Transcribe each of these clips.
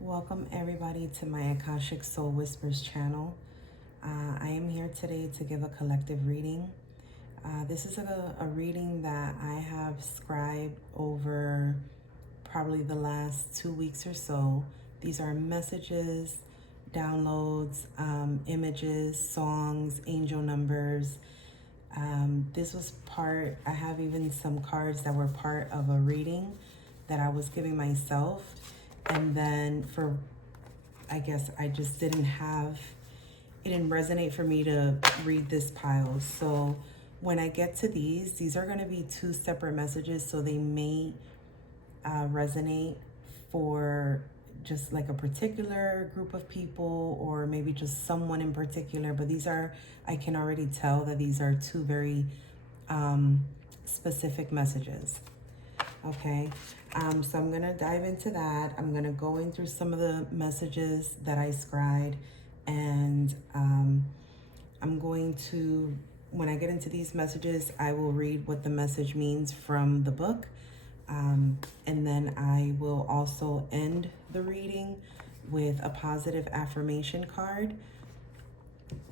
Welcome everybody to my Akashic Soul Whispers channel. I am here today to give a collective reading. This is a reading that I have scribed over probably the last 2 weeks or so. These are messages, downloads, images, songs, angel numbers. This was I have even some cards that were part of a reading that I was giving myself. And then I guess I just it didn't resonate for me to read this pile. So when I get to these are going to be 2 separate messages. So they may resonate for just like a particular group of people, or maybe just someone in particular. But I can already tell that these are 2 very specific messages. Okay, so I'm going to dive into that. I'm going to go in through some of the messages that I scribed, and I'm going to, when I get into these messages, I will read what the message means from the book, and then I will also end the reading with a positive affirmation card.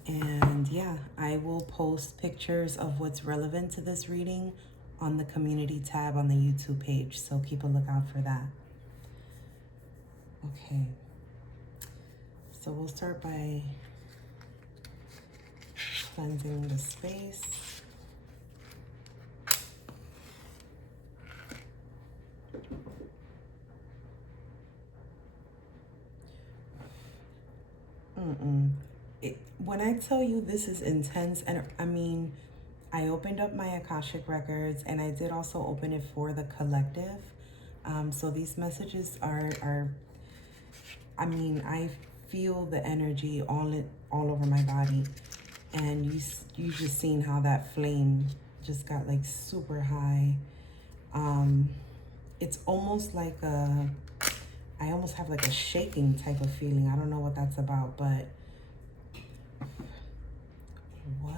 And yeah, I will post pictures of what's relevant to this reading on the community tab on the YouTube page, so keep a lookout for that. Okay, so we'll start by cleansing the space. When I tell you this is intense, and I mean, I opened up my Akashic records, and I did also open it for the collective. So these messages are I mean, I feel the energy all over my body, and you just seen how that flame just got like super high. It's almost like I almost have like a shaking type of feeling. I don't know what that's about, but what?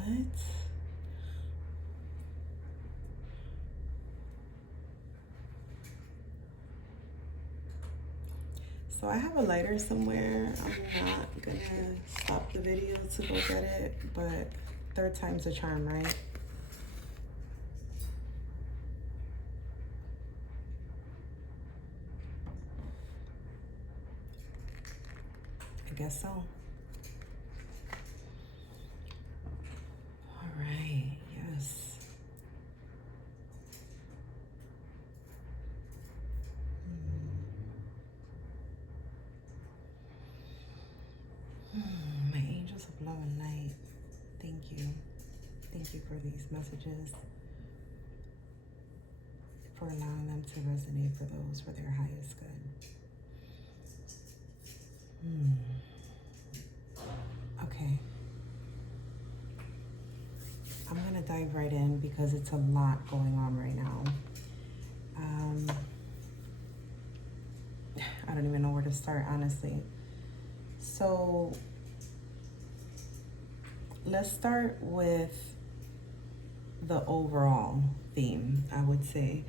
So I have a lighter somewhere. I'm not gonna stop the video to go get it, but 3rd time's a charm, right? I guess so. All right, yes. My angels of love and light, thank you. Thank you for these messages, for allowing them to resonate for those for their highest good. Okay. I'm going to dive right in because it's a lot going on right now. I don't even know where to start, honestly. So let's start with the overall theme, I would say.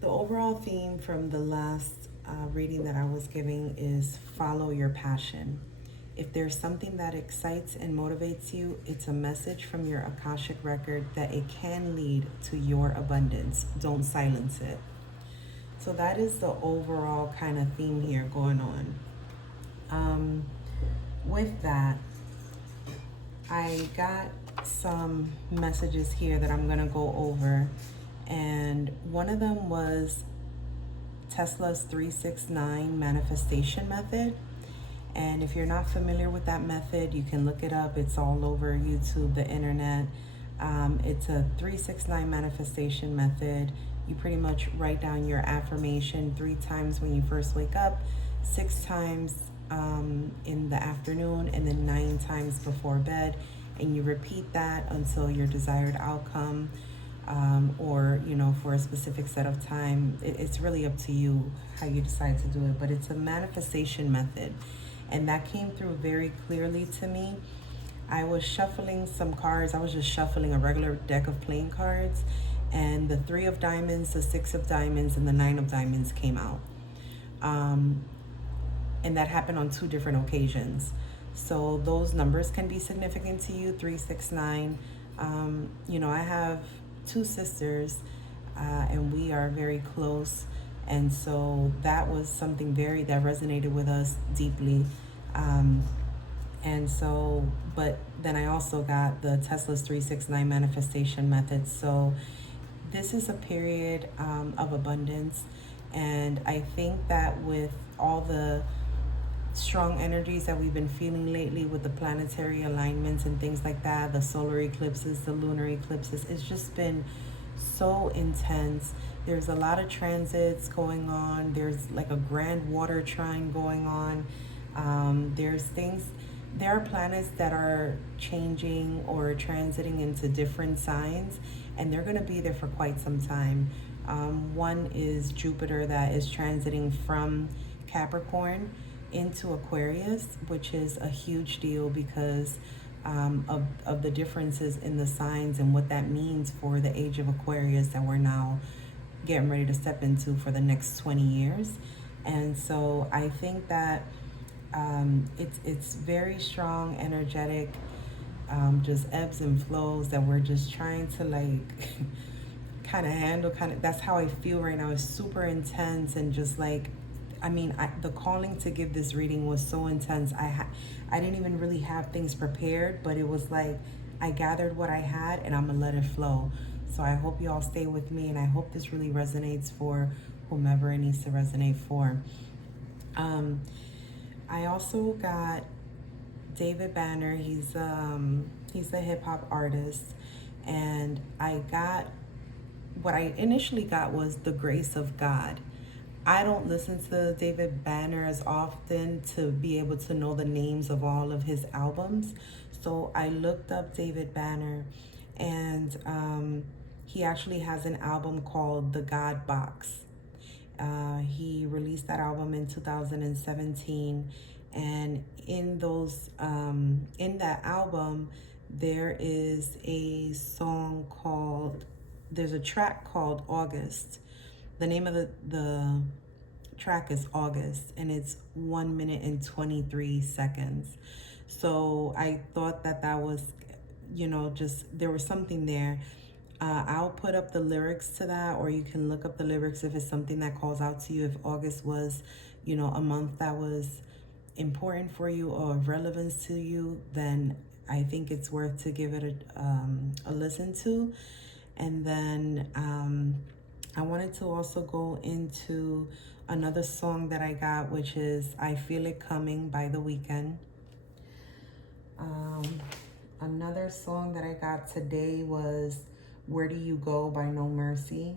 The overall theme from the last reading that I was giving is follow your passion. If there's something that excites and motivates you, it's a message from your Akashic record that it can lead to your abundance. Don't silence it. So that is the overall kind of theme here going on. With that, I got some messages here that I'm going to go over. And one of them was Tesla's 369 manifestation method. And if you're not familiar with that method, you can look it up. It's all over YouTube, the internet. It's a 369 manifestation method. You pretty much write down your affirmation 3 times when you first wake up, 6 times in the afternoon, and then 9 times before bed. And you repeat that until your desired outcome, or, you know, for a specific set of time. It's really up to you how you decide to do it. But it's a manifestation method. And that came through very clearly to me. I was shuffling some cards. I was just shuffling a regular deck of playing cards. And the 3 of diamonds, the 6 of diamonds, and the 9 of diamonds came out. and that happened on two different occasions. So those numbers can be significant to you, 369. I have two sisters, and we are very close. And so that was something that resonated with us deeply. Um, and so, but then I also got the Tesla's 369 manifestation method. So this is a period of abundance. And I think that with all the strong energies that we've been feeling lately with the planetary alignments and things like that, the solar eclipses, the lunar eclipses, it's just been so intense. There's a lot of transits going on. There's like a grand water trine going on. There are planets that are changing or transiting into different signs, and they're going to be there for quite some time. One is Jupiter, that is transiting from Capricorn into Aquarius, which is a huge deal because of the differences in the signs and what that means for the age of Aquarius that we're now getting ready to step into for the next 20 years. And so I think that it's very strong, energetic, just ebbs and flows that we're just trying to like kind of handle. That's how I feel right now. It's super intense and just like, the calling to give this reading was so intense. I didn't even really have things prepared, but it was like I gathered what I had and I'm gonna let it flow. So I hope you all stay with me, and I hope this really resonates for whomever it needs to resonate for. I also got David Banner. He's a hip hop artist, and what I initially got was The Grace of God. I don't listen to David Banner as often to be able to know the names of all of his albums. So I looked up David Banner, and he actually has an album called The God Box. He released that album in 2017, and in that album, there's a track called August. The name of the track is August, and it's 1 minute and 23 seconds. So I thought that was, just there was something there. I'll put up the lyrics to that, or you can look up the lyrics if it's something that calls out to you. If August was, a month that was important for you or of relevance to you, then I think it's worth to give it a listen to. And then I wanted to also go into another song that I got, which is I Feel It Coming by The Weeknd. Another song that I got today was Where Do You Go by No Mercy.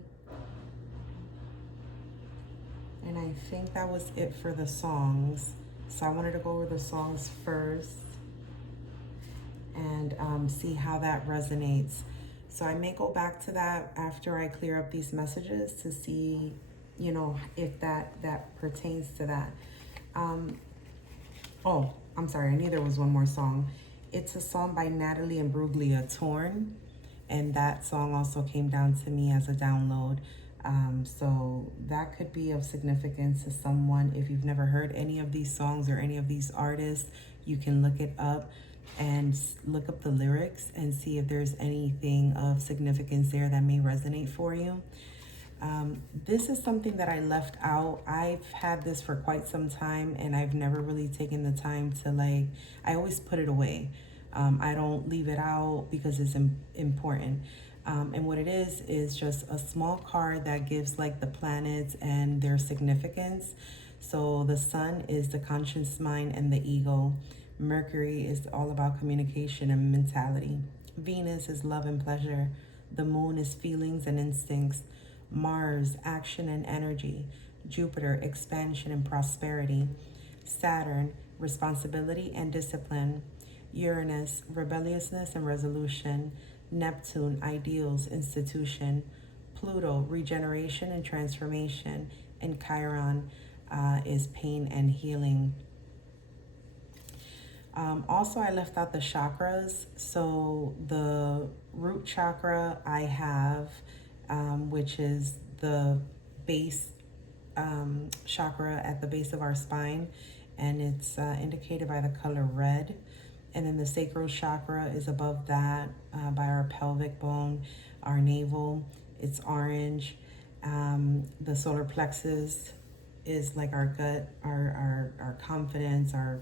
And I think that was it for the songs. So I wanted to go over the songs first and see how that resonates. So I may go back to that after I clear up these messages to see, if that pertains to that. Oh, I'm sorry, I knew there was one more song. It's a song by Natalie Imbruglia, Torn. And that song also came down to me as a download. So that could be of significance to someone. If you've never heard any of these songs or any of these artists, you can look it up and look up the lyrics and see if there's anything of significance there that may resonate for you. This is something that I left out. I've had this for quite some time, and I've never really taken the time to I always put it away. I don't leave it out because it's important. And what it is just a small card that gives the planets and their significance. So the sun is the conscious mind and the ego. Mercury is all about communication and mentality. Venus is love and pleasure. The moon is feelings and instincts. Mars, action and energy. Jupiter, expansion and prosperity. Saturn, responsibility and discipline. Uranus, rebelliousness and resolution. Neptune, ideals, institution. Pluto, regeneration and transformation. And Chiron is pain and healing. Also, I left out the chakras. So the root chakra I have, which is the base chakra at the base of our spine. and it's indicated by the color red. And then the sacral chakra is above that, by our pelvic bone, our navel. It's orange. The solar plexus is like our gut, our confidence, our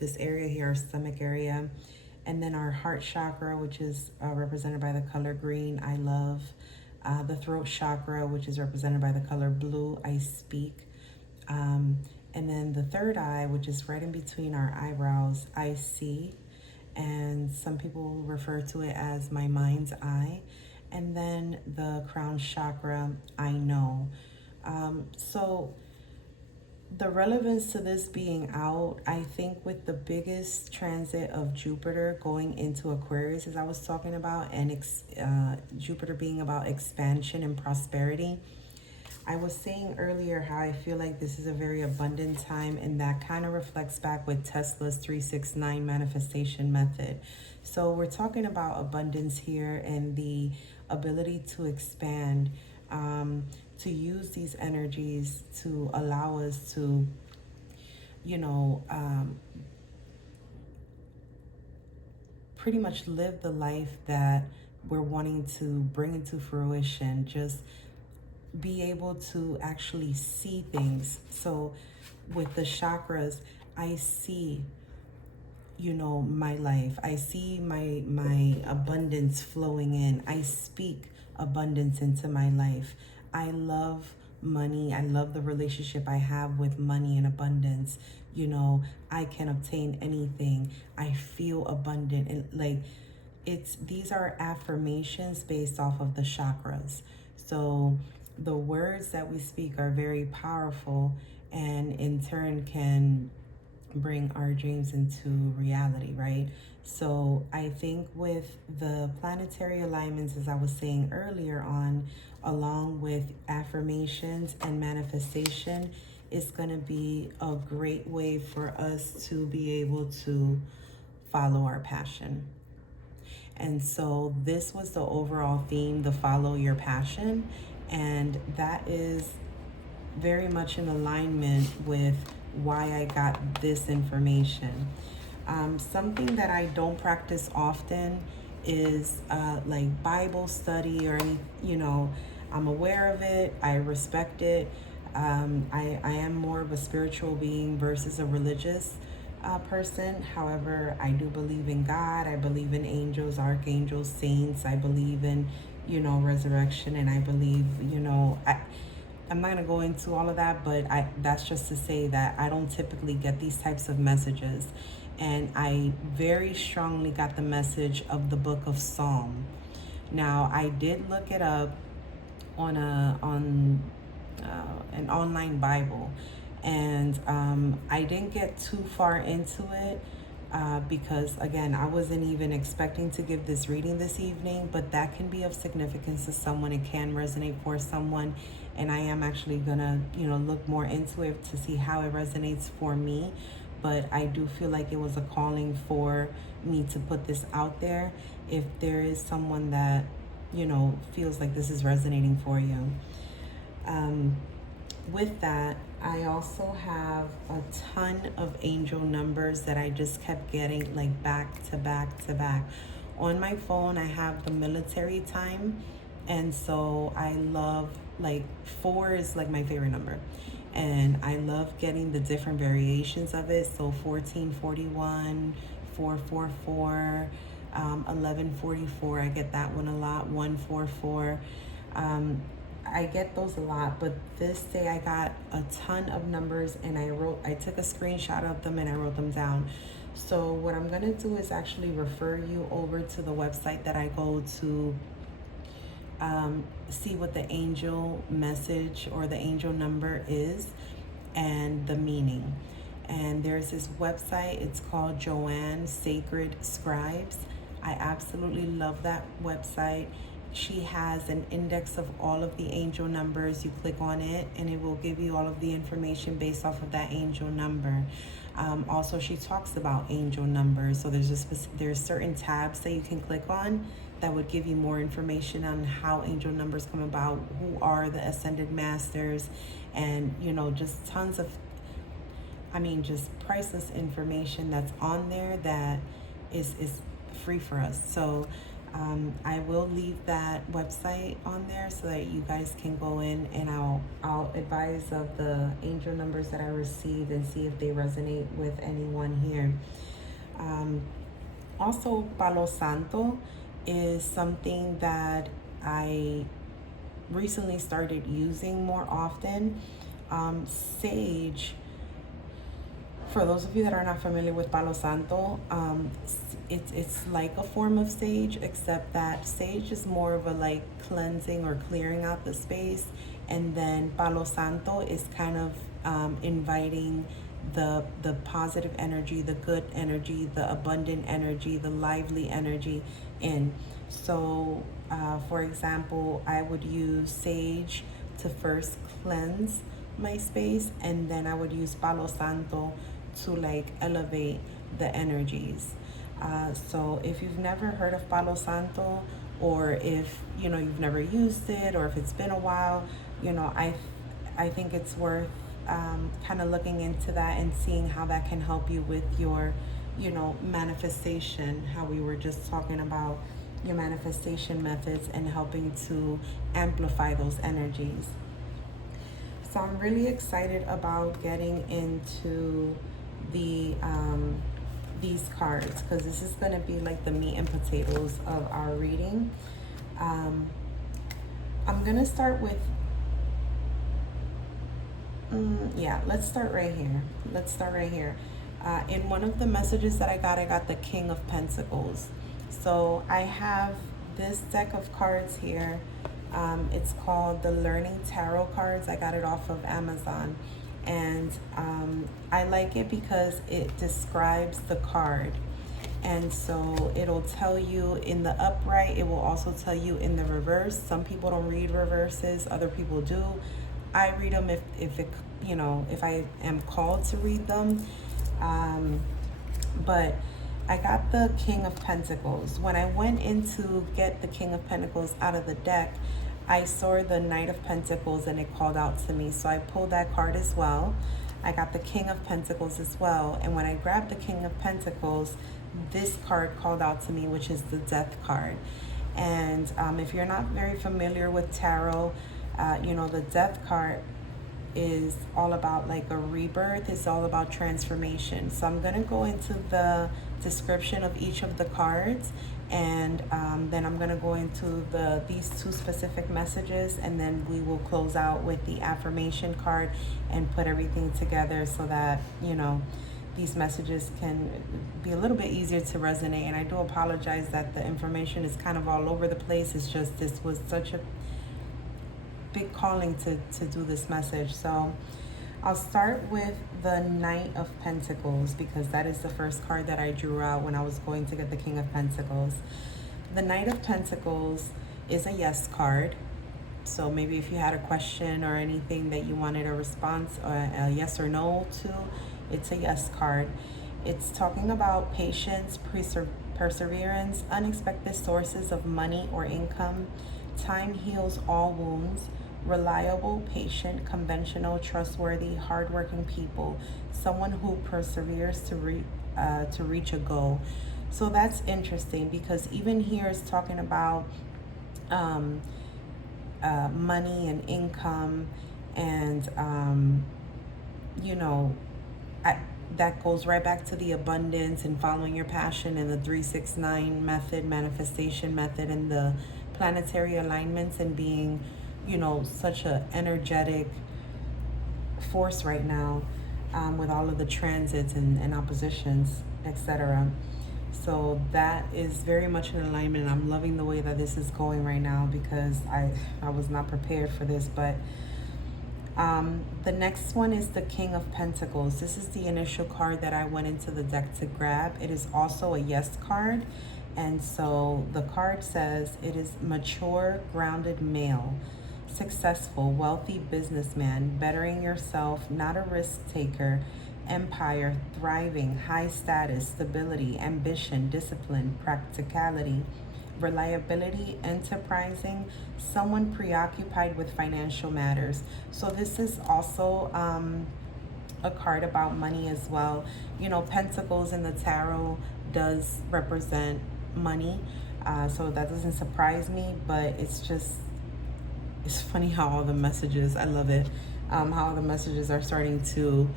this area here, our stomach area. And then our heart chakra, which is represented by the color green, I love. The throat chakra, which is represented by the color blue, I speak. And then the third eye, which is right in between our eyebrows, I see. And some people refer to it as my mind's eye. And then the crown chakra, I know. So the relevance to this being out, I think with the biggest transit of Jupiter going into Aquarius, as I was talking about, and Jupiter being about expansion and prosperity, I was saying earlier how I feel like this is a very abundant time, and that kind of reflects back with Tesla's 369 manifestation method. So we're talking about abundance here and the ability to expand, to use these energies to allow us to, pretty much live the life that we're wanting to bring into fruition. Just be able to actually see things. So with the chakras, I see, my life. I see my abundance flowing in. I speak abundance into my life. I love money. I love the relationship I have with money and abundance. I can obtain anything. I feel abundant, and these are affirmations based off of the chakras. So the words that we speak are very powerful, and in turn can bring our dreams into reality, right? So I think with the planetary alignments, as I was saying earlier on, along with affirmations and manifestation, it's going to be a great way for us to be able to follow our passion. And so this was the overall theme, the follow your passion. And that is very much in alignment with why I got this information. Something that I don't practice often is like Bible study or any, I'm aware of it, I respect it. I am more of a spiritual being versus a religious person. However, I do believe in God. I believe in angels, archangels, saints. I believe in, resurrection, and I believe, I'm not gonna go into all of that, but that's just to say that I don't typically get these types of messages. And I very strongly got the message of the book of Psalm. Now, I did look it up on an online Bible, and I didn't get too far into it because, again, I wasn't even expecting to give this reading this evening, but that can be of significance to someone. It can resonate for someone, and I am actually gonna, look more into it to see how it resonates for me. But I do feel like it was a calling for me to put this out there. If there is someone that, feels like this is resonating for you. With that, I also have a ton of angel numbers that I just kept getting back to back to back. On my phone, I have the military time. And so I love, 4 is my favorite number. And I love getting the different variations of it. So 1441, 444, 1144. I get that one a lot. 144. I get those a lot, but this day I got a ton of numbers, and I took a screenshot of them and I wrote them down. So what I'm gonna do is actually refer you over to the website that I go to see what the angel message or the angel number is and the meaning. And there's this website, it's called Joanne Sacred Scribes. I absolutely love that website. She has an index of all of the angel numbers. You click on it and it will give you all of the information based off of that angel number. Also, she talks about angel numbers. So there's certain tabs that you can click on that would give you more information on how angel numbers come about, who are the ascended masters, and just tons of just priceless information that's on there that is free for us. So I will leave that website on there so that you guys can go in, and I'll advise of the angel numbers that I received and see if they resonate with anyone here. Also, Palo Santo is something that I recently started using more often. Sage, for those of you that are not familiar with Palo Santo, it's like a form of sage, except that sage is more of a like cleansing or clearing out the space, and then Palo Santo is kind of inviting the positive energy, the good energy, the abundant energy, the lively energy in. So for example, I would use sage to first cleanse my space, and then I would use Palo Santo to like elevate the energies. So if you've never heard of Palo Santo, or if you've never used it, or if it's been a while, I think it's worth kind of looking into that and seeing how that can help you with your manifestation, how we were just talking about your manifestation methods and helping to amplify those energies. So I'm really excited about getting into the these cards, because this is going to be like the meat and potatoes of our reading. I'm going to start with let's start right here. In one of the messages that I got the King of Pentacles. So I have this deck of cards here. It's called the Learning Tarot cards. I got it off of Amazon, and I like it because it describes the card. And so it'll tell you in the upright, it will also tell you in the reverse. Some people don't read reverses, other people do. I read them if I am called to read them. But I got the King of Pentacles. When I went in to get the King of Pentacles out of the deck, I saw the Knight of Pentacles and it called out to me. So I pulled that card as well. I got the King of Pentacles as well. And when I grabbed the King of Pentacles, this card called out to me, which is the Death card. And if you're not very familiar with tarot, the Death card is all about like a rebirth. It's all about transformation. So I'm going to go into the description of each of the cards, and then I'm going to go into these two specific messages, and then we will close out with the affirmation card and put everything together so that these messages can be a little bit easier to resonate. And I do apologize that the information is kind of all over the place. It's just this was such a big calling to do this message. So I'll start with the Knight of Pentacles, because that is the first card that I drew out when I was going to get the King of Pentacles. The Knight of Pentacles is a yes card. So maybe if you had a question or anything that you wanted a response or a yes or no to, it's a yes card. It's talking about patience, perseverance, unexpected sources of money or income. Time heals all wounds. Reliable, patient, conventional, trustworthy, hardworking people. Someone who perseveres to reach a goal. So that's interesting, because even here it's talking about money and income, and that goes right back to the abundance and following your passion and the 369 method, manifestation method, and the planetary alignments, and being such a energetic force right now, with all of the transits and oppositions, etc. So that is very much in alignment. I'm loving the way that this is going right now, because I was not prepared for this. But the next one is the King of Pentacles. This is the initial card that I went into the deck to grab. It is also a yes card. And so the card says it is mature, grounded male, successful, wealthy businessman, bettering yourself, not a risk taker, empire, thriving, high status, stability, ambition, discipline, practicality, reliability, enterprising, someone preoccupied with financial matters. So this is also a card about money as well. You know, Pentacles in the tarot does represent money, so that doesn't surprise me, but it's funny how all the messages, I love it, how the messages are starting to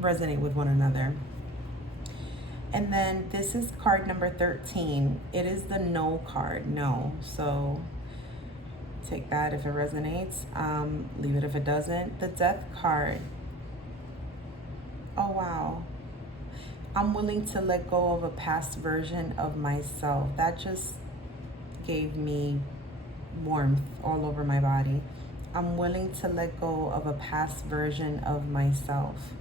resonate with one another. And then this is card number 13. It is the no card, no. So take that if it resonates. Leave it if it doesn't. The death card. Oh, wow. I'm willing to let go of a past version of myself. That just gave me warmth all over my body. I'm willing to let go of a past version of myself.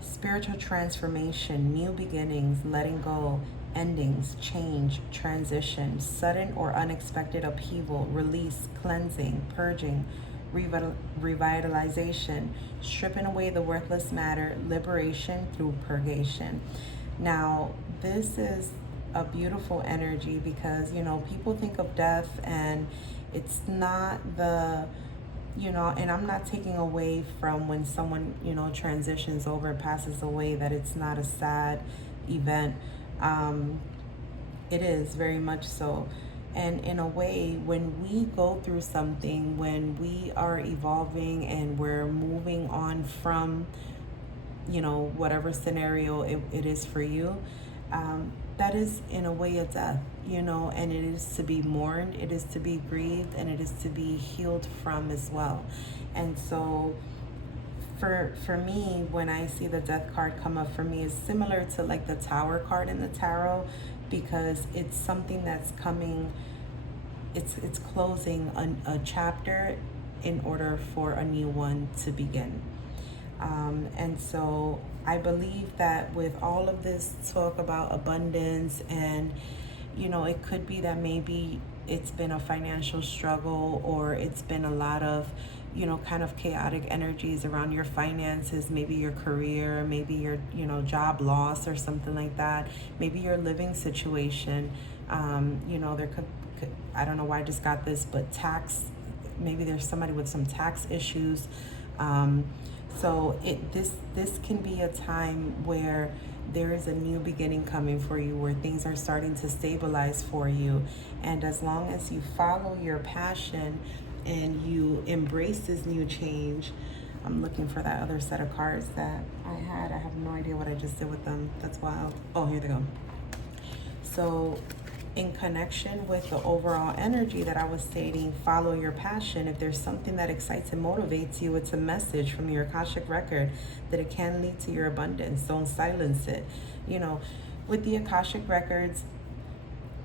Spiritual transformation, new beginnings, letting go, endings, change, transition, sudden or unexpected upheaval, release, cleansing, purging, revitalization, stripping away the worthless matter, liberation through purgation. Now, this is a beautiful energy because, you know, people think of death and it's not the, you know, and I'm not taking away from when someone, you know, transitions over, passes away, that it's not a sad event. It is very much so. And in a way, when we go through something, when we are evolving and we're moving on from, you know, whatever scenario it is for you, that is in a way a death, you know, and it is to be mourned, it is to be grieved, and it is to be healed from as well. And so for me, when I see the death card come up, for me is similar to like the Tower card in the tarot, because it's something that's coming, it's closing a chapter in order for a new one to begin. And so I believe that with all of this talk about abundance, and, you know, it could be that maybe it's been a financial struggle, or it's been a lot of, you know, kind of chaotic energies around your finances, maybe your career, maybe your, you know, job loss or something like that, maybe your living situation. You know, there could, I don't know why I just got this, but tax, maybe there's somebody with some tax issues. So this can be a time where there is a new beginning coming for you, where things are starting to stabilize for you. And as long as you follow your passion and you embrace this new change, I'm looking for that other set of cards that I had. I have no idea what I just did with them. That's wild. Oh, here they go. So in connection with the overall energy that I was stating, follow your passion. If there's something that excites and motivates you, it's a message from your Akashic record that it can lead to your abundance. Don't silence it. You know, with the Akashic records,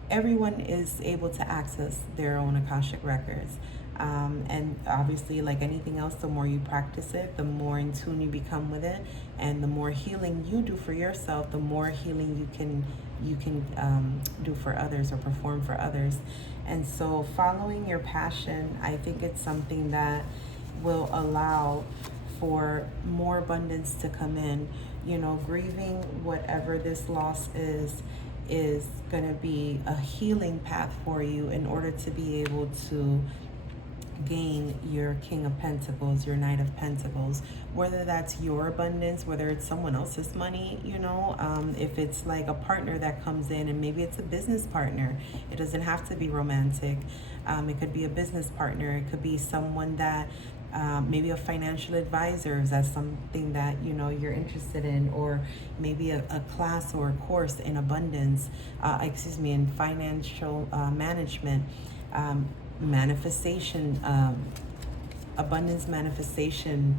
everyone is able to access their own Akashic records. And obviously, like anything else, the more you practice it, the more in tune you become with it, and the more healing you do for yourself, the more healing you can do for others or perform for others. And so following your passion, I think it's something that will allow for more abundance to come in. You know, grieving whatever this loss is going to be a healing path for you in order to be able to gain your King of Pentacles, your Knight of Pentacles, whether that's your abundance, whether it's someone else's money, you know, if it's like a partner that comes in, and maybe it's a business partner. It doesn't have to be romantic. It could be a business partner. It could be someone that maybe a financial advisor, if that's something that, you know, you're interested in, or maybe a class or a course in abundance, in financial management, manifestation, abundance manifestation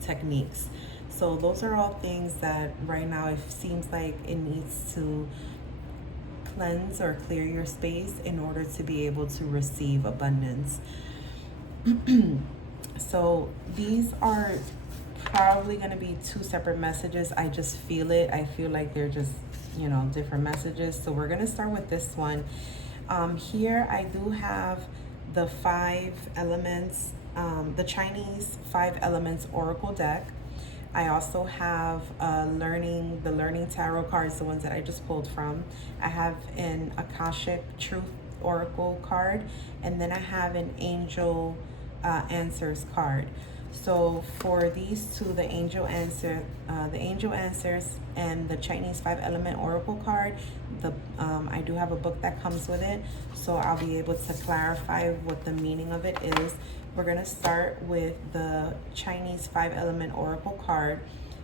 techniques. So those are all things that right now it seems like it needs to cleanse or clear your space in order to be able to receive abundance. So these are probably going to be two separate messages. I just feel it. I feel like they're just, you know, different messages. So we're going to start with this one. Here I do have the 5 elements, the Chinese 5 elements oracle deck. I also have the learning tarot cards, the ones that I just pulled from. I have an Akashic truth oracle card, and then I have an angel answers card. So for these two, the angel answers, and the Chinese 5 element oracle card, I do have a book that comes with it, so I'll be able to clarify what the meaning of it is. We're gonna start with the Chinese 5 element oracle card.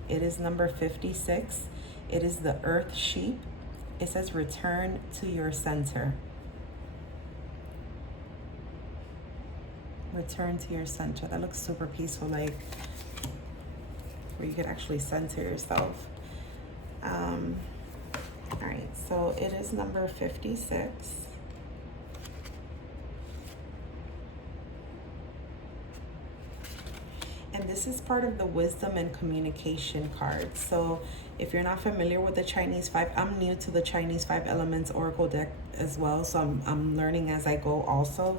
It is number 56. It is the Earth Sheep. It says, return to your center. Return to your center. That looks super peaceful, like where you could actually center yourself. All right, so it is number 56. And this is part of the wisdom and communication card. So if you're not familiar with the Chinese 5, I'm new to the Chinese 5 elements oracle deck as well, so I'm learning as I go also.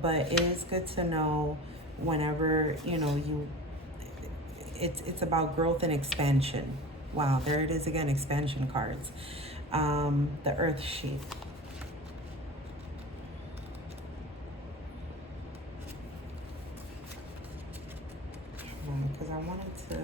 But it is good to know whenever, you know, it's about growth and expansion. Wow, there it is again, expansion cards. The Earth Sheep. Because I wanted to...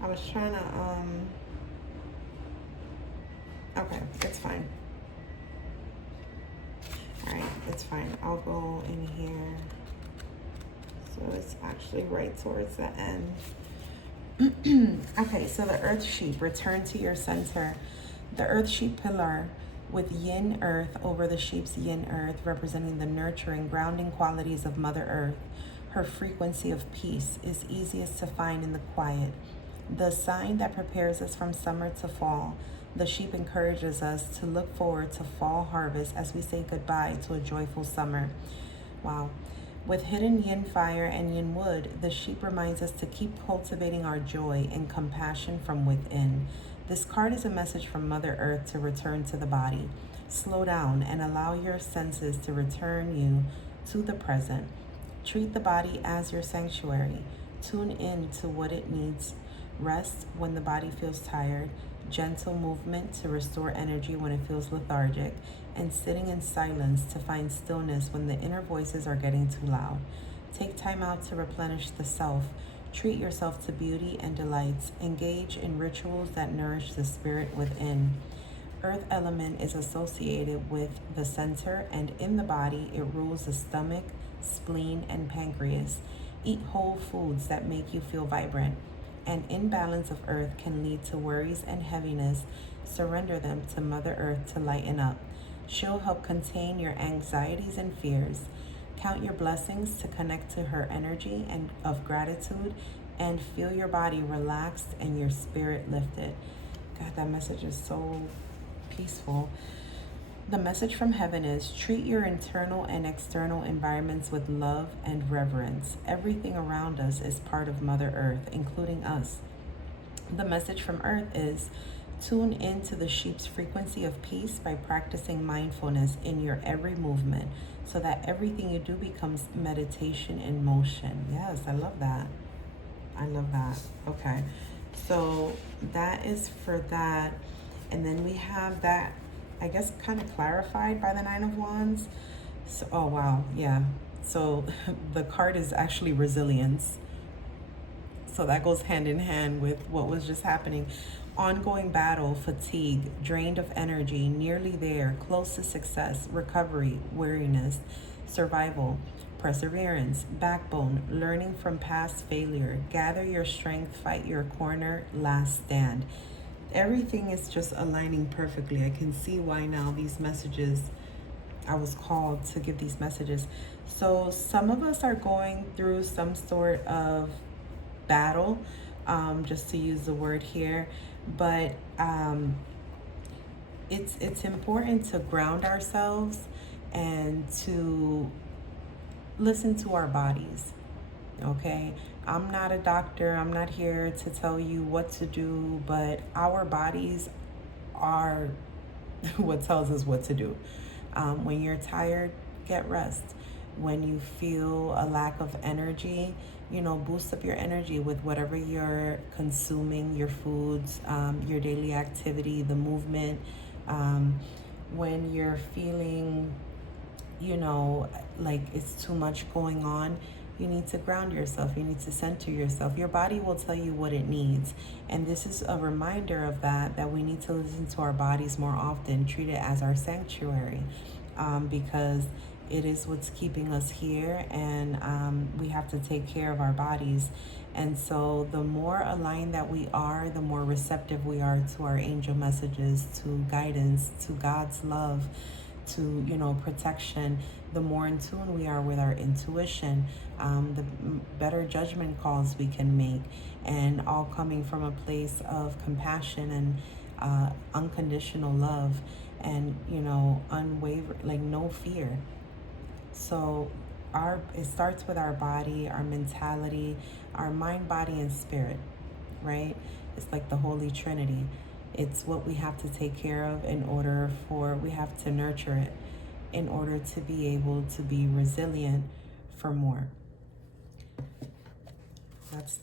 I was trying to, okay, it's fine. All right, it's fine. I'll go in here. So it's actually right towards the end. Okay, so the Earth Sheep, return to your center. The Earth Sheep pillar with Yin Earth over the sheep's Yin Earth, representing the nurturing, grounding qualities of Mother Earth. Her frequency of peace is easiest to find in the quiet. The sign that prepares us from summer to fall. The sheep encourages us to look forward to fall harvest as we say goodbye to a joyful summer. Wow. With hidden yin fire and yin wood, the sheep reminds us to keep cultivating our joy and compassion from within. This card is a message from Mother Earth to return to the body. Slow down and allow your senses to return you to the present. Treat the body as your sanctuary. Tune in to what it needs. Rest when the body feels tired. Gentle movement to restore energy when it feels lethargic, and sitting in silence to find stillness when the inner voices are getting too loud. Take time out to replenish the self. Treat yourself to beauty and delights. Engage in rituals that nourish the spirit within. Earth element is associated with the center, and in the body it rules the stomach, spleen, and pancreas. Eat whole foods that make you feel vibrant. An imbalance of earth can lead to worries and heaviness. Surrender them to Mother Earth to lighten up. She'll help contain your anxieties and fears. Count your blessings to connect to her energy and of gratitude, and feel your body relaxed and your spirit lifted. God, that message is so peaceful. The message from heaven is, treat your internal and external environments with love and reverence. Everything around us is part of Mother Earth, including us. The message from Earth is, tune into the sheep's frequency of peace by practicing mindfulness in your every movement, so that everything you do becomes meditation in motion. Yes, I love that. I love that. Okay, so that is for that. And then we have that, I guess, kind of clarified by the Nine of Wands. So, oh wow, yeah. So the card is actually resilience. So that goes hand in hand with what was just happening. Ongoing battle, fatigue, drained of energy, nearly there, close to success, recovery, weariness, survival, perseverance, backbone, learning from past failure, gather your strength, fight your corner, last stand. Everything is just aligning perfectly. I can see why now these messages, I was called to give these messages. So some of us are going through some sort of battle, just to use the word here, but it's important to ground ourselves and to listen to our bodies. Okay, I'm not a doctor. I'm not here to tell you what to do, but our bodies are what tells us what to do. When you're tired, get rest. When you feel a lack of energy, boost up your energy with whatever you're consuming, your foods, your daily activity, the movement. When you're feeling, like it's too much going on, you need to ground yourself. You need to center yourself. Your body will tell you what it needs. And this is a reminder of that we need to listen to our bodies more often, treat it as our sanctuary, because it is what's keeping us here, and we have to take care of our bodies. And so the more aligned that we are, the more receptive we are to our angel messages, to guidance, to God's love, to protection, the more in tune we are with our intuition, the better judgment calls we can make, and all coming from a place of compassion and unconditional love, and unwavering, like no fear. So it starts with our body, our mentality, our mind, body, and spirit, right? It's like the Holy Trinity. It's what we have to take care of we have to nurture it in order to be able to be resilient for more.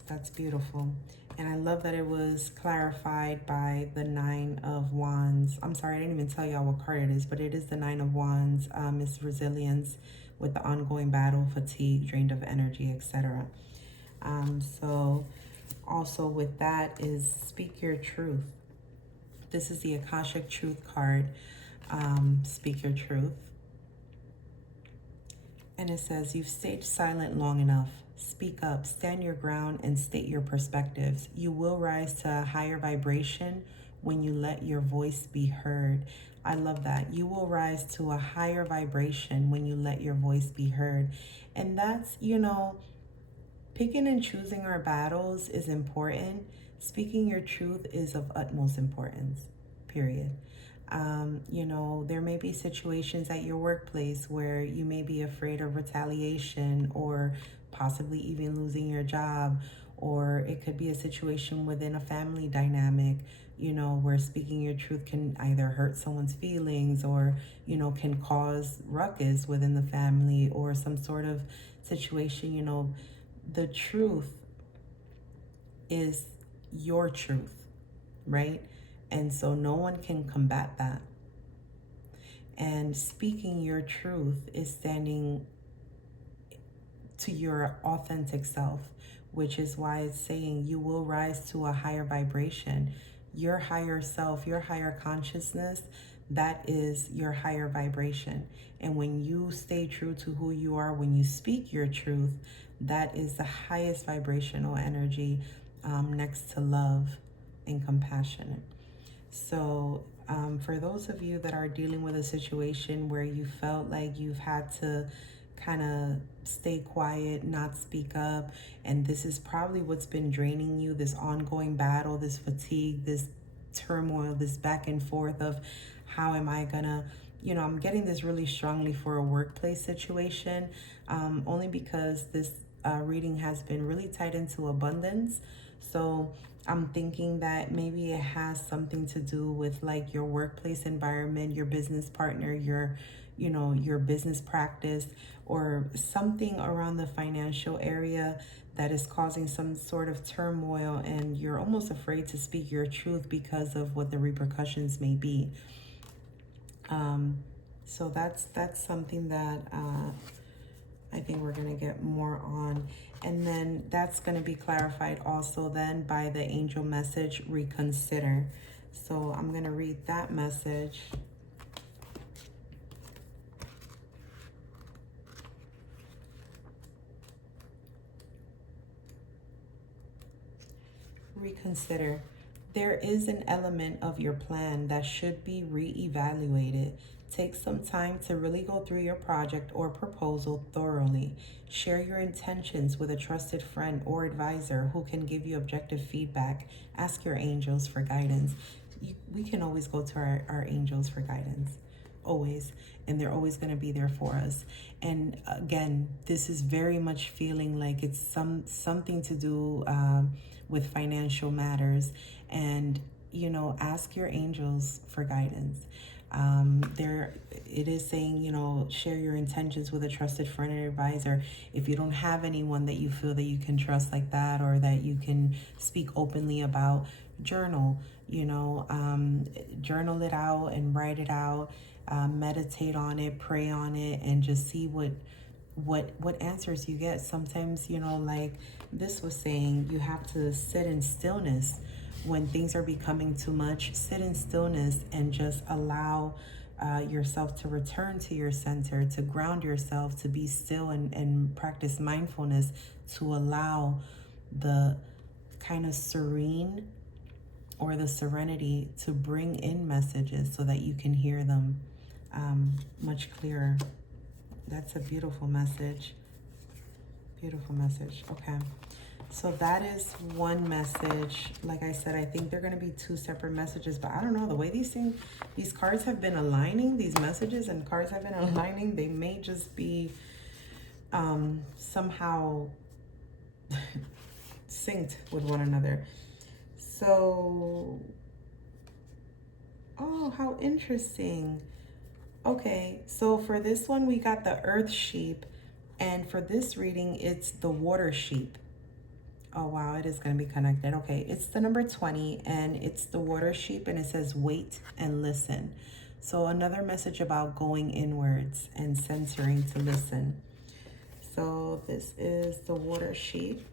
That's beautiful. And I love that it was clarified by the Nine of Wands. I'm sorry, I didn't even tell y'all what card it is, but it is the Nine of Wands. It's resilience with the ongoing battle, fatigue, drained of energy, etc. So also with that is speak your truth. This is the Akashic Truth card. Speak your truth. And it says, you've stayed silent long enough. Speak up, stand your ground, and state your perspectives. You will rise to a higher vibration when you let your voice be heard. I love that. You will rise to a higher vibration when you let your voice be heard. And that's, picking and choosing our battles is important. Speaking your truth is of utmost importance, period. There may be situations at your workplace where you may be afraid of retaliation or possibly even losing your job, or it could be a situation within a family dynamic, where speaking your truth can either hurt someone's feelings or, can cause ruckus within the family or some sort of situation. The truth is your truth, right? And so no one can combat that. And speaking your truth is standing to your authentic self, which is why it's saying you will rise to a higher vibration. Your higher self, your higher consciousness, that is your higher vibration. And when you stay true to who you are, when you speak your truth, that is the highest vibrational energy, next to love and compassion. So for those of you that are dealing with a situation where you felt like you've had to kind of stay quiet, not speak up, and this is probably what's been draining you, this ongoing battle, this fatigue, this turmoil, this back and forth of how am I gonna, I'm getting this really strongly for a workplace situation, only because this reading has been really tied into abundance. So I'm thinking that maybe it has something to do with like your workplace environment, your business partner, your business practice, or something around the financial area that is causing some sort of turmoil, and you're almost afraid to speak your truth because of what the repercussions may be. So that's something that I think we're going to get more on. And then that's going to be clarified also then by the angel message, reconsider. So I'm going to read that message. Reconsider. There is an element of your plan that should be reevaluated. Take some time to really go through your project or proposal thoroughly. Share your intentions with a trusted friend or advisor who can give you objective feedback. Ask your angels for guidance. We can always go to our angels for guidance. Always. And they're always going to be there for us. And again, this is very much feeling like it's something to do with financial matters. And you know, ask your angels for guidance. There, it is saying, you know, share your intentions with a trusted friend and advisor. If you don't have anyone that you feel that you can trust like that, or that you can speak openly about, journal, you know, journal it out and write it out, meditate on it, pray on it, and just see what answers you get. Sometimes, you know, like this was saying, you have to sit in stillness when things are becoming too much. Sit in stillness and just allow yourself to return to your center, to ground yourself, to be still, and practice mindfulness, to allow the kind of serene or the serenity to bring in messages so that you can hear them much clearer. That's a beautiful message. Beautiful message. Okay. So that is one message. Like I said, I think they're going to be two separate messages, but I don't know, the way these cards have been aligning, these messages and cards have been aligning, they may just be somehow synced with one another. So, oh, how interesting. Okay, so for this one, we got the earth sheep, and for this reading, it's the water sheep. Oh, wow, it is going to be connected. Okay, it's the number 20, and it's the water sheep, and it says wait and listen. So another message about going inwards and centering to listen. So this is the water sheep.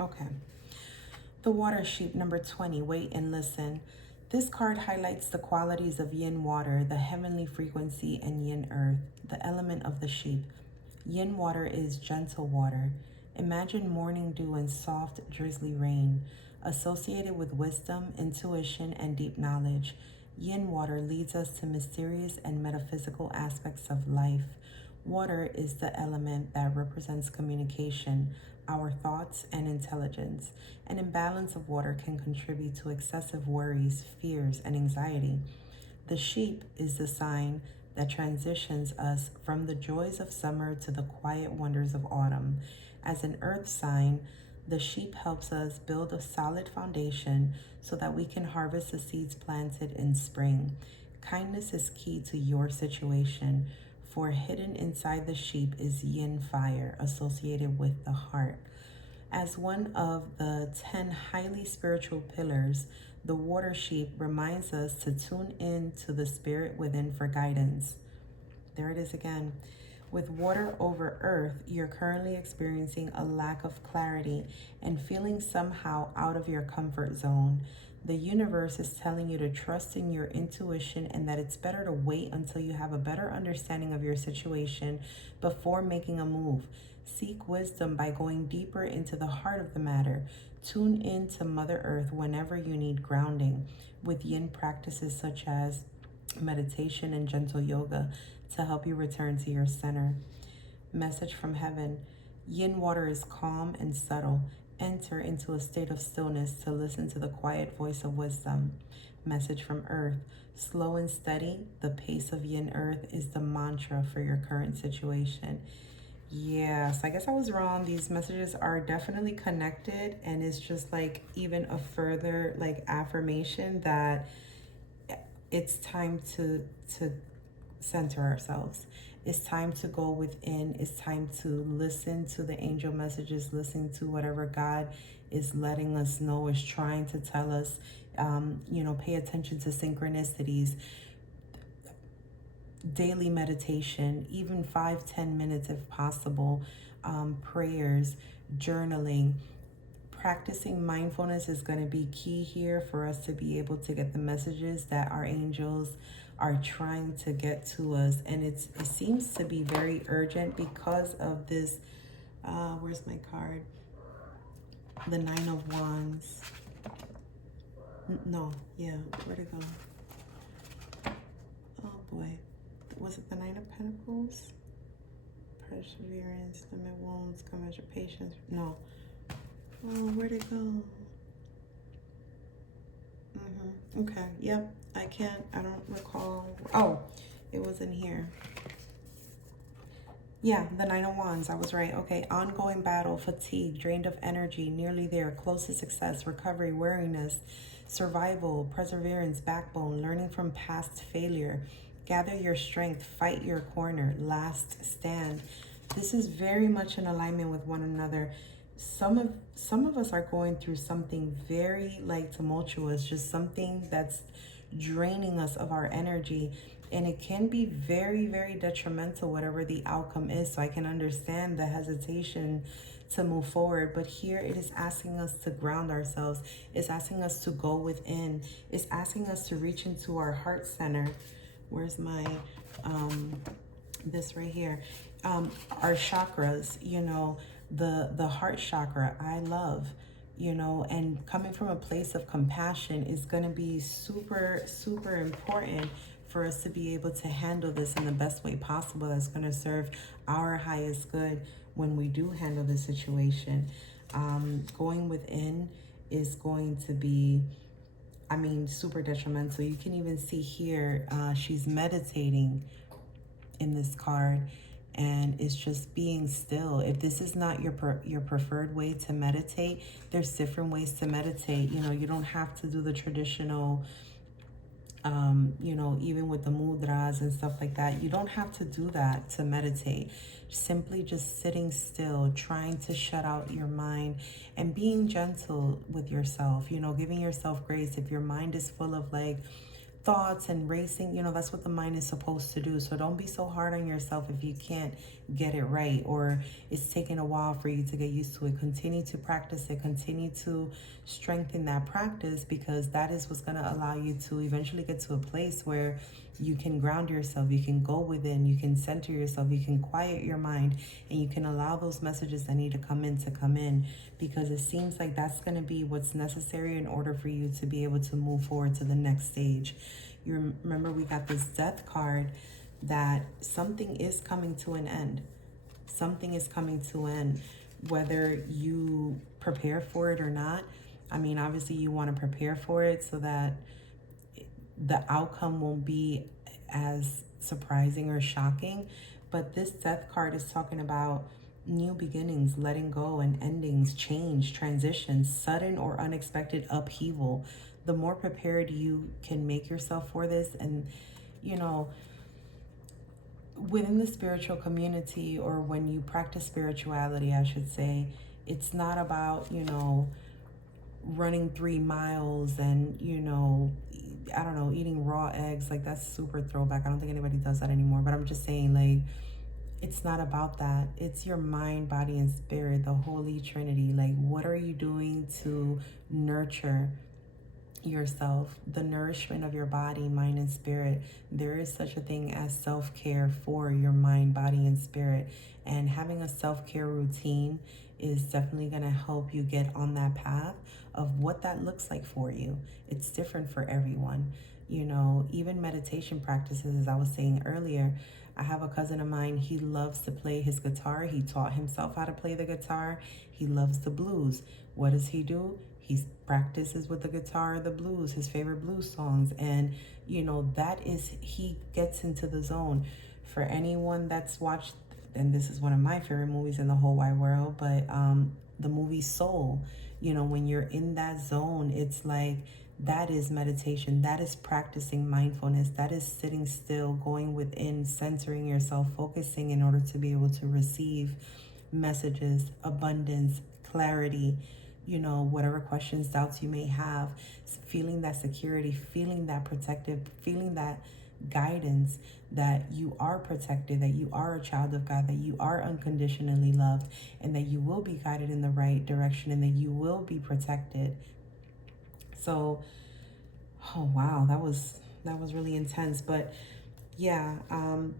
Okay. The water sheep, number 20, wait and listen. This card highlights the qualities of Yin Water, the heavenly frequency, and Yin Earth, the element of the sheep. Yin Water is gentle water. Imagine morning dew and soft, drizzly rain. Associated with wisdom, intuition, and deep knowledge, Yin Water leads us to mysterious and metaphysical aspects of life. Water is the element that represents communication, our thoughts, and intelligence. An imbalance of water can contribute to excessive worries, fears, and anxiety. The sheep is the sign that transitions us from the joys of summer to the quiet wonders of autumn. As an earth sign, the sheep helps us build a solid foundation so that we can harvest the seeds planted in spring. Kindness is key to your situation, for hidden inside the sheep is yin fire associated with the heart. As one of the 10 highly spiritual pillars, the water sheep reminds us to tune in to the spirit within for guidance. There it is again. With water over earth, you're currently experiencing a lack of clarity and feeling somehow out of your comfort zone. The universe is telling you to trust in your intuition and that it's better to wait until you have a better understanding of your situation before making a move. Seek wisdom by going deeper into the heart of the matter. Tune in to Mother Earth whenever you need grounding, with yin practices such as meditation and gentle yoga to help you return to your center. Message from heaven. Yin water is calm and subtle. Enter into a state of stillness to listen to the quiet voice of wisdom. Message from earth. Slow and steady, the pace of yin earth is the mantra for your current situation. Yes, I guess I was wrong. These messages are definitely connected, and it's just like even a further like affirmation that it's time to center ourselves. It's time to go within. It's time to listen to the angel messages, listen to whatever God is letting us know, is trying to tell us. Pay attention to synchronicities, daily meditation, even 5-10 minutes if possible, prayers, journaling. Practicing mindfulness is going to be key here for us to be able to get the messages that our angels are trying to get to us. And it seems to be very urgent because of this. Where's my card? The Nine of Wands. No, yeah, where'd it go? boy. Was it the Nine of Pentacles? Perseverance, limit wounds, come measure patience. No. Oh, where'd it go? Okay, yep. I don't recall. Oh, it was in here. Yeah, the Nine of Wands. I was right. Okay, ongoing battle, fatigue, drained of energy, nearly there, close to success, recovery, weariness, survival, perseverance, backbone, learning from past failure, gather your strength, fight your corner, last stand. This is very much in alignment with one another. Some of us are going through something very like tumultuous, just something that's draining us of our energy, and it can be very, very detrimental, whatever the outcome is. So I can understand the hesitation to move forward, but here it is asking us to ground ourselves. It's asking us to go within. It's asking us to reach into our heart center. Where's my this right here? Our chakras, you know, the heart chakra, I love, you know, and coming from a place of compassion is going to be super, super important for us to be able to handle this in the best way possible. That's going to serve our highest good when we do handle the situation. Going within is going to be, I mean, super detrimental. You can even see here, she's meditating in this card, and it's just being still. If this is not your preferred way to meditate, there's different ways to meditate. You know, you don't have to do the traditional, you know, even with the mudras and stuff like that, you don't have to do that to meditate. Simply just sitting still, trying to shut out your mind and being gentle with yourself, you know, giving yourself grace. If your mind is full of like thoughts and racing, you know, that's what the mind is supposed to do. So don't be so hard on yourself if you can't get it right, or it's taking a while for you to get used to it. Continue to practice it, continue to strengthen that practice, because that is what's going to allow you to eventually get to a place where you can ground yourself, you can go within, you can center yourself, you can quiet your mind, and you can allow those messages that need to come in, because it seems like that's going to be what's necessary in order for you to be able to move forward to the next stage. You remember we got this death card, that something is coming to an end. Something is coming to an end, whether you prepare for it or not. I mean, obviously you want to prepare for it so that the outcome won't be as surprising or shocking. But this death card is talking about new beginnings, letting go, and endings, change, transitions, sudden or unexpected upheaval. The more prepared you can make yourself for this, and you know, within the spiritual community, or when you practice spirituality, I should say, it's not about, you know, running 3 miles and, you know, I don't know, eating raw eggs. Like, that's super throwback. I don't think anybody does that anymore. But I'm just saying, like, it's not about that. It's your mind, body, and spirit, the Holy Trinity. Like, what are you doing to nurture yourself, the nourishment of your body, mind, and spirit? There is such a thing as self-care for your mind, body, and spirit. And having a self-care routine is definitely going to help you get on that path of what that looks like for you. It's different for everyone. You know, even meditation practices, as I was saying earlier, I have a cousin of mine, he loves to play his guitar. He taught himself how to play the guitar. He loves the blues. What does he do? He practices with the guitar, the blues, his favorite blues songs. And, you know, that is, he gets into the zone. For anyone that's watched, and this is one of my favorite movies in the whole wide world, but the movie Soul, you know, when you're in that zone, it's like, that is meditation. That is practicing mindfulness. That is sitting still, going within, centering yourself, focusing in order to be able to receive messages, abundance, clarity, you know, whatever questions, doubts you may have, feeling that security, feeling that protective, feeling that guidance, that you are protected, that you are a child of God, that you are unconditionally loved, and that you will be guided in the right direction, and that you will be protected. So, oh wow, that was really intense. But yeah,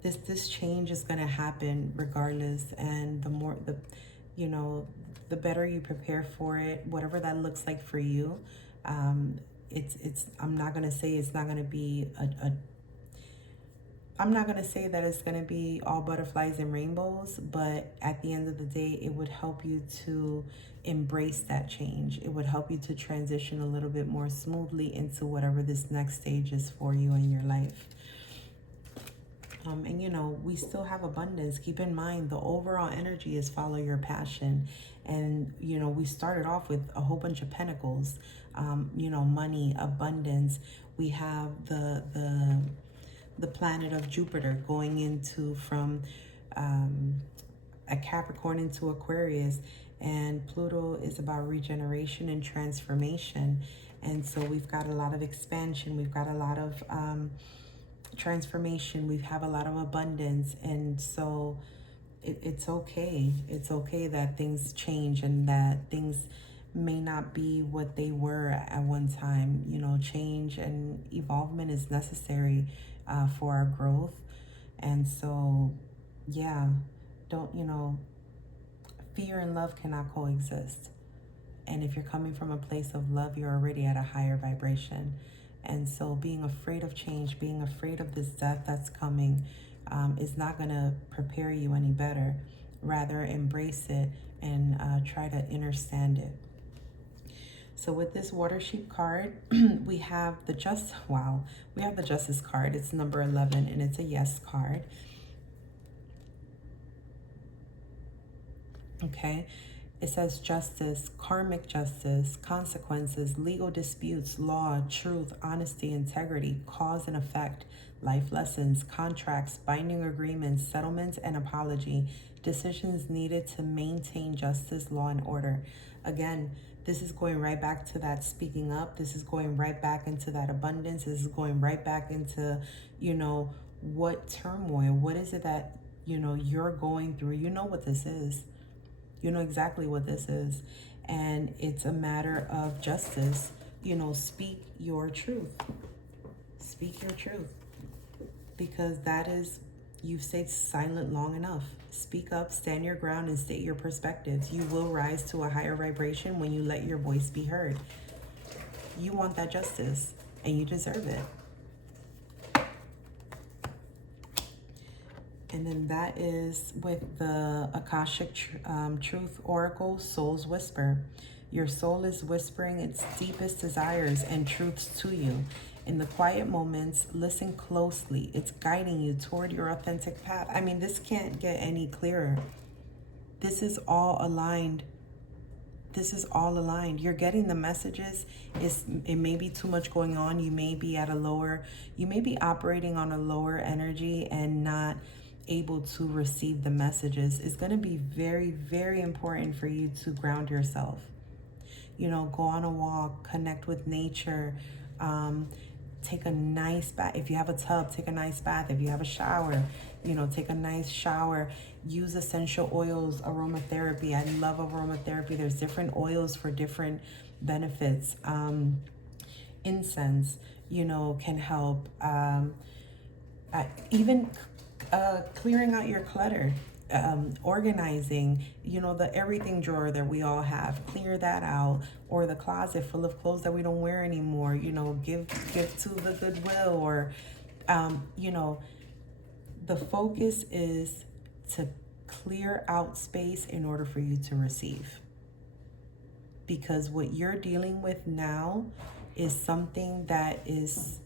this change is gonna happen regardless, and you know, the better you prepare for it, whatever that looks like for you. It's I'm not gonna say it's not gonna be I'm not going to say that it's going to be all butterflies and rainbows, but at the end of the day, it would help you to embrace that change. It would help you to transition a little bit more smoothly into whatever this next stage is for you in your life. And you know, we still have abundance. Keep in mind, the overall energy is follow your passion. And you know, we started off with a whole bunch of pentacles, you know, money, abundance. We have the planet of Jupiter going into from a Capricorn into Aquarius, and Pluto is about regeneration and transformation. And so we've got a lot of expansion, we've got a lot of transformation, we have a lot of abundance. And so it's okay. It's okay that things change and that things may not be what they were at one time. You know, change and evolvement is necessary for our growth. And so, yeah, don't, you know, fear and love cannot coexist. And if you're coming from a place of love, you're already at a higher vibration. And so being afraid of change, being afraid of this death that's coming, is not going to prepare you any better. Rather, embrace it and try to understand it. So with this water sheep card, we have the Justice card. It's number 11, and it's a yes card. Okay. It says justice, karmic justice, consequences, legal disputes, law, truth, honesty, integrity, cause and effect, life lessons, contracts, binding agreements, settlements, and apology, decisions needed to maintain justice, law, and order. Again, this is going right back to that speaking up. This is going right back into that abundance. This is going right back into, you know, what turmoil, what is it that, you know, you're going through. You know what this is. You know exactly what this is. And it's a matter of justice. You know, speak your truth. Speak your truth. Because that is, you've stayed silent long enough. Speak up, stand your ground, and state your perspectives. You will rise to a higher vibration when you let your voice be heard. You want that justice, and you deserve it. And then that is with the Akashic Truth Oracle, Soul's Whisper. Your soul is whispering its deepest desires and truths to you. In the quiet moments, listen closely. It's guiding you toward your authentic path. I mean, this can't get any clearer. This is all aligned. This is all aligned. You're getting the messages. It may be too much going on. You may be you may be operating on a lower energy and not able to receive the messages. It's going to be very, very important for you to ground yourself. You know, go on a walk, connect with nature, take a nice bath. If you have a tub, take a nice bath. If you have a shower, you know, take a nice shower. Use essential oils, aromatherapy. I love aromatherapy. There's different oils for different benefits. Incense, you know, can help. Even clearing out your clutter, organizing, you know, the everything drawer that we all have, clear that out. Or the closet full of clothes that we don't wear anymore, you know, give to the Goodwill. Or you know, the focus is to clear out space in order for you to receive. Because what you're dealing with now is something that is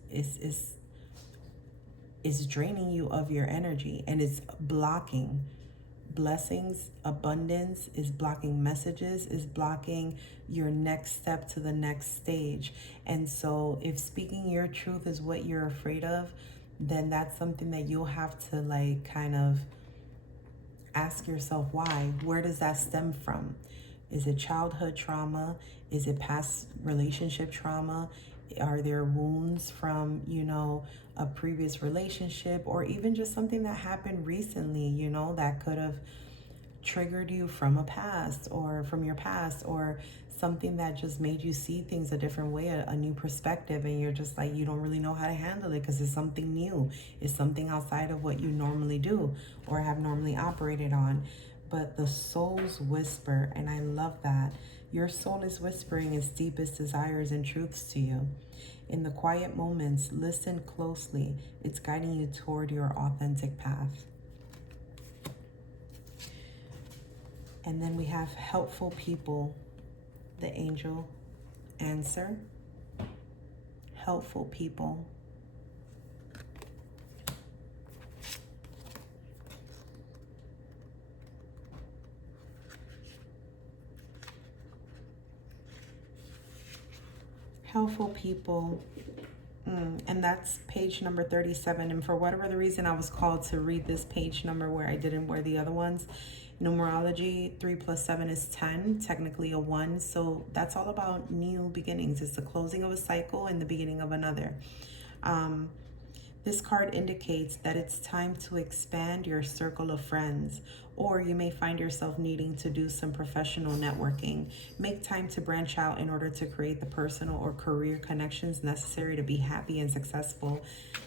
draining you of your energy, and it's blocking blessings, abundance, is blocking messages, is blocking your next step to the next stage. And so if speaking your truth is what you're afraid of, then that's something that you'll have to like kind of ask yourself why. Where does that stem from? Is it childhood trauma? Is it past relationship trauma? Are there wounds from, you know, a previous relationship, or even just something that happened recently, you know, that could have triggered you from a past, or from your past, or something that just made you see things a different way, a new perspective, and you're just like, you don't really know how to handle it because it's something new. It's something outside of what you normally do or have normally operated on. But the soul's whisper, and I love that. Your soul is whispering its deepest desires and truths to you. In the quiet moments, listen closely. It's guiding you toward your authentic path. And then we have helpful people, the angel answer. Helpful people. Helpful people. And that's page number 37. And for whatever the reason, I was called to read this page number where I didn't wear the other ones. Numerology, 3 plus 7 is 10, technically a 1. So that's all about new beginnings. It's the closing of a cycle and the beginning of another. This card indicates that it's time to expand your circle of friends, or you may find yourself needing to do some professional networking. Make time to branch out in order to create the personal or career connections necessary to be happy and successful.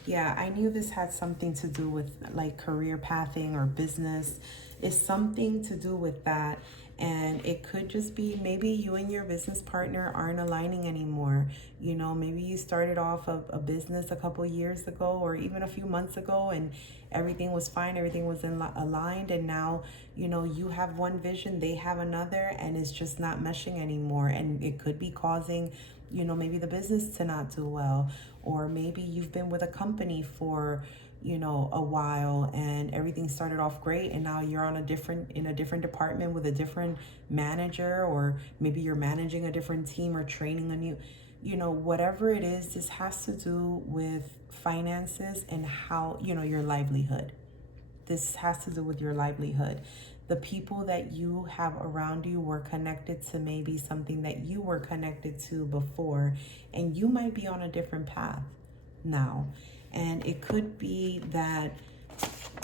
Yeah, I knew this had something to do with like career pathing or business. It's something to do with that. And it could just be maybe you and your business partner aren't aligning anymore. You know, maybe you started off a business a couple years ago or even a few months ago and everything was fine, everything was aligned. And now, you know, you have one vision, they have another, and it's just not meshing anymore. And it could be causing, you know, maybe the business to not do well. Or maybe you've been with a company for, you know, a while and everything started off great and now you're on in a different department with a different manager, or maybe you're managing a different team or training a new, you know, whatever it is, this has to do with finances and how, you know, your livelihood. This has to do with your livelihood. The people that you have around you were connected to maybe something that you were connected to before, and you might be on a different path now. And it could be that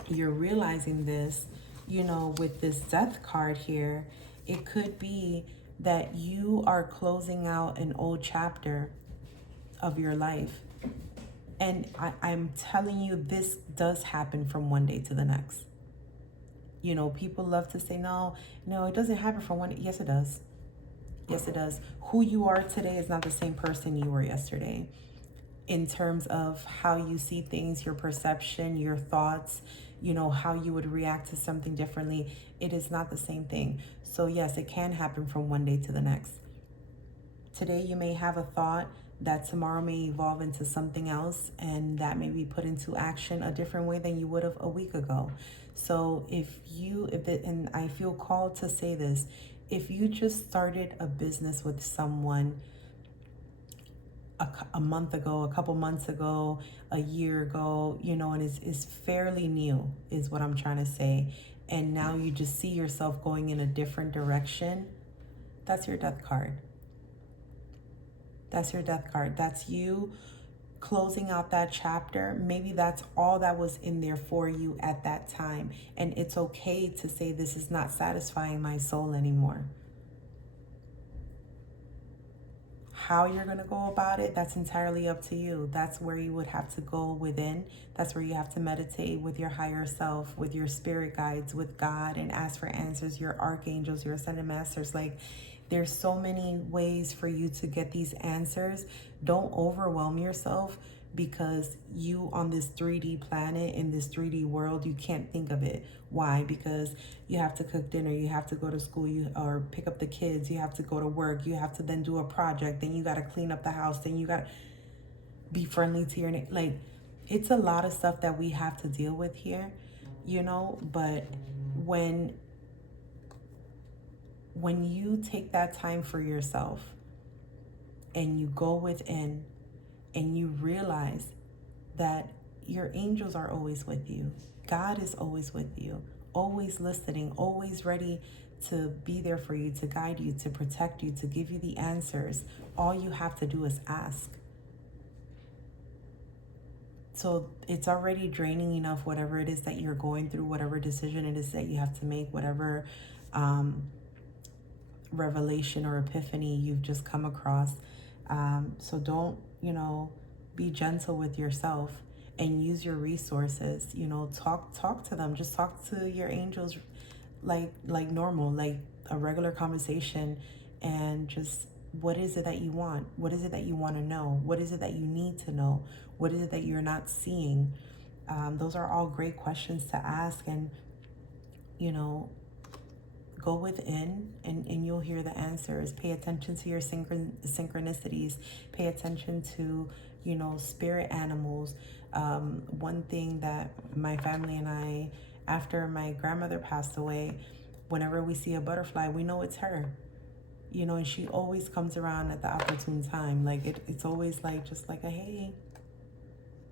you're realizing this, you know, with this death card here. It could be that you are closing out an old chapter of your life. And I'm telling you, this does happen from one day to the next. You know, people love to say, no, it doesn't happen from one day. Yes, it does. Yes, it does. Who you are today is not the same person you were yesterday. In terms of how you see things, your perception, your thoughts, you know, how you would react to something differently, it is not the same thing. So yes, it can happen from one day to the next. Today you may have a thought that tomorrow may evolve into something else, and that may be put into action a different way than you would have a week ago. So and I feel called to say this, if you just started a business with someone a month ago, a couple months ago, a year ago, you know, and is fairly new is what I'm trying to say. And now you just see yourself going in a different direction. That's your death card. That's your death card. That's you closing out that chapter. Maybe that's all that was in there for you at that time. And it's okay to say, this is not satisfying my soul anymore. How you're going to go about it, that's entirely up to you. That's where you would have to go within. That's where you have to meditate with your higher self, with your spirit guides, with God, and ask for answers, your archangels, your ascended masters. Like, there's so many ways for you to get these answers. Don't overwhelm yourself, because you on this 3D planet, in this 3D world, you can't think of it. Why? Because you have to cook dinner, you have to go to school, or pick up the kids, you have to go to work, you have to then do a project, then you got to clean up the house, then you got to be friendly to your neighbor. Like, it's a lot of stuff that we have to deal with here, you know. But when you take that time for yourself and you go within and you realize that your angels are always with you, God is always with you, always listening, always ready to be there for you, to guide you, to protect you, to give you the answers. All you have to do is ask. So it's already draining enough, whatever it is that you're going through, whatever decision it is that you have to make, whatever revelation or epiphany you've just come across. So don't, be gentle with yourself and use your resources. Talk to them. Just talk to your angels like normal, like a regular conversation, and just What is it that you want? What is it that you want to know? What is it that you need to know? What is it that you're not seeing? Those are all great questions to ask. And, you know, go within and you'll hear the answers. Pay attention to your synchronicities. Pay attention to, you know, spirit animals. One thing that my family and I, after my grandmother passed away, whenever we see a butterfly, we know it's her. You know, and she always comes around at the opportune time. Like it's always like just like a hey.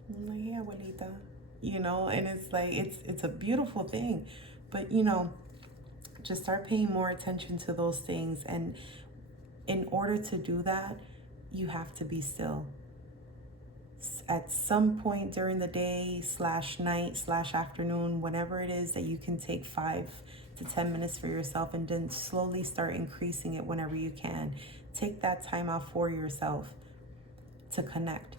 I'm like, hey, abuelita. You know, and it's like it's a beautiful thing. But you know, just start paying more attention to those things. And in order to do that, you have to be still. At some point during the day / night / afternoon, whenever it is that you can take 5 to 10 minutes for yourself, and then slowly start increasing it whenever you can. Take that time out for yourself to connect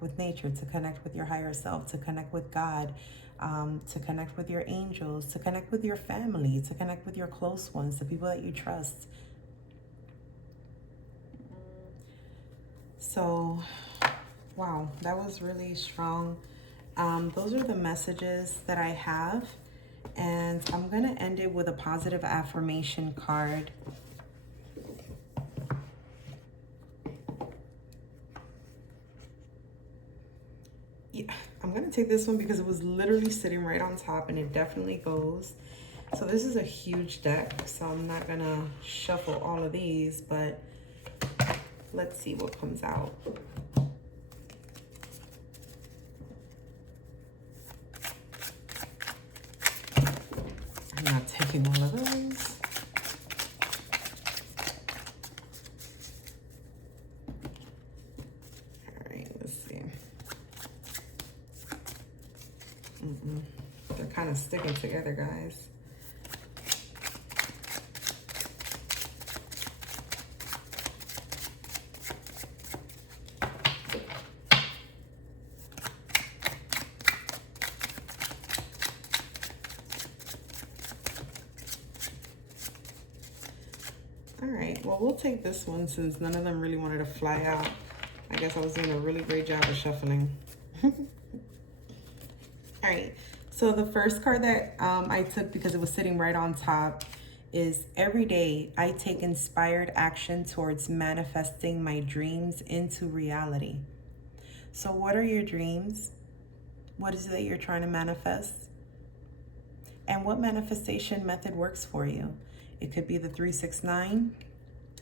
with nature, to connect with your higher self, to connect with God, to connect with your angels, to connect with your family, to connect with your close ones, the people that you trust. So, wow, that was really strong. Those are the messages that I have. And I'm going to end it with a positive affirmation card. Yeah, I'm going to take this one because it was literally sitting right on top, and it definitely goes. So this is a huge deck, so I'm not going to shuffle all of these, but let's see what comes out. I'm not taking all of those. All right, let's see. They're kind of sticking together, guys. All right, well, we'll take this one since none of them really wanted to fly out. I guess I was doing a really great job of shuffling. All right, so the first card that I took because it was sitting right on top is every day I take inspired action towards manifesting my dreams into reality. So what are your dreams? What is it that you're trying to manifest? And what manifestation method works for you? It could be the 369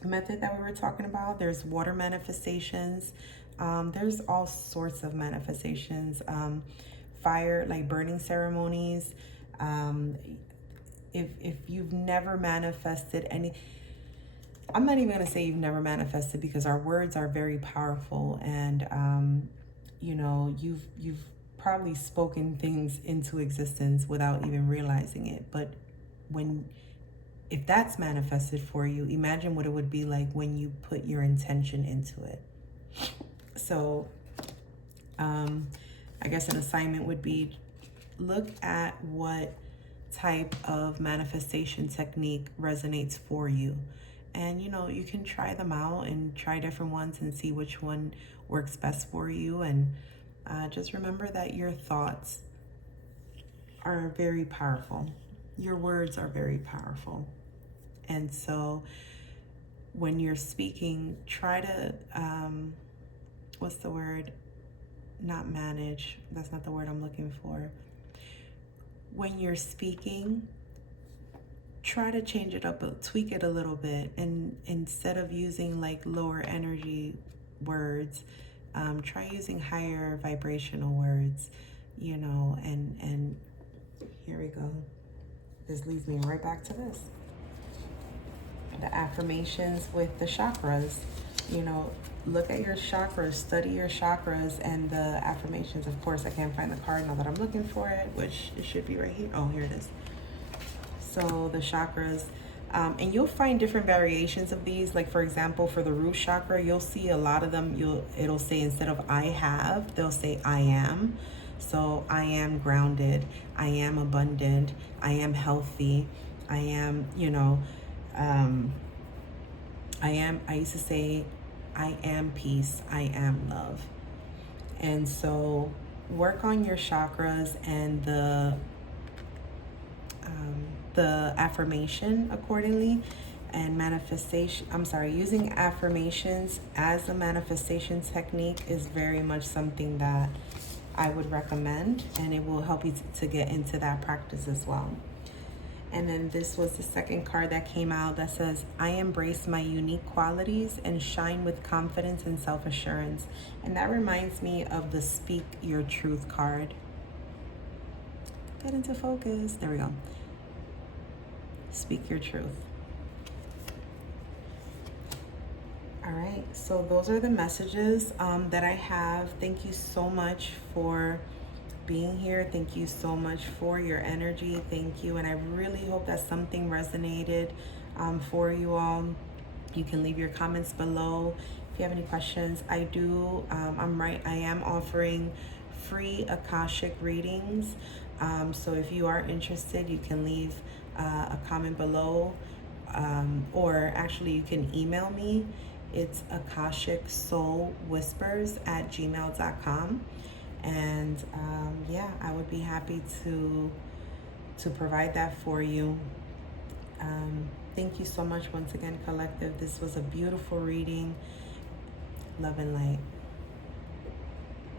method that we were talking about. There's water manifestations. There's all sorts of manifestations. Fire, like burning ceremonies. If you've never manifested any, I'm not even going to say you've never manifested, because our words are very powerful, and you know, you've probably spoken things into existence without even realizing it. But if that's manifested for you, imagine what it would be like when you put your intention into it. So I guess an assignment would be, look at what type of manifestation technique resonates for you. And, you know, you can try them out and try different ones and see which one works best for you. And just remember that your thoughts are very powerful. Your words are very powerful. And so when you're speaking, try to, what's the word? Not manage. That's not the word I'm looking for. When you're speaking, try to change it up, tweak it a little bit. And instead of using like lower energy words, try using higher vibrational words, you know, and here we go. This leads me right back to this. The affirmations with the chakras, you know, look at your chakras, study your chakras, and the affirmations. Of course, I can't find the card now that I'm looking for it, which it should be right here. Oh, here it is. So the chakras, and you'll find different variations of these. Like, for example, for the root chakra, you'll see a lot of them. It'll say, instead of I have, they'll say I am. So I am grounded, I am abundant, I am healthy, I am, you know, I used to say, I am peace, I am love. And so work on your chakras and the affirmation accordingly. And using affirmations as a manifestation technique is very much something that I would recommend, and it will help you to get into that practice as well. And then this was the second card that came out that says, I embrace my unique qualities and shine with confidence and self-assurance. And that reminds me of the Speak Your Truth card. Get into focus. There we go. Speak your truth. All right, so those are the messages that I have. Thank you so much for being here. Thank you so much for your energy. Thank you. And I really hope that something resonated for you all. You can leave your comments below if you have any questions. I am offering free Akashic readings. So if you are interested, you can leave a comment below, or actually you can email me. It's akashicsoulwhispers@gmail.com. And yeah, I would be happy to provide that for you. Thank you so much once again, collective. This was a beautiful reading. Love and light.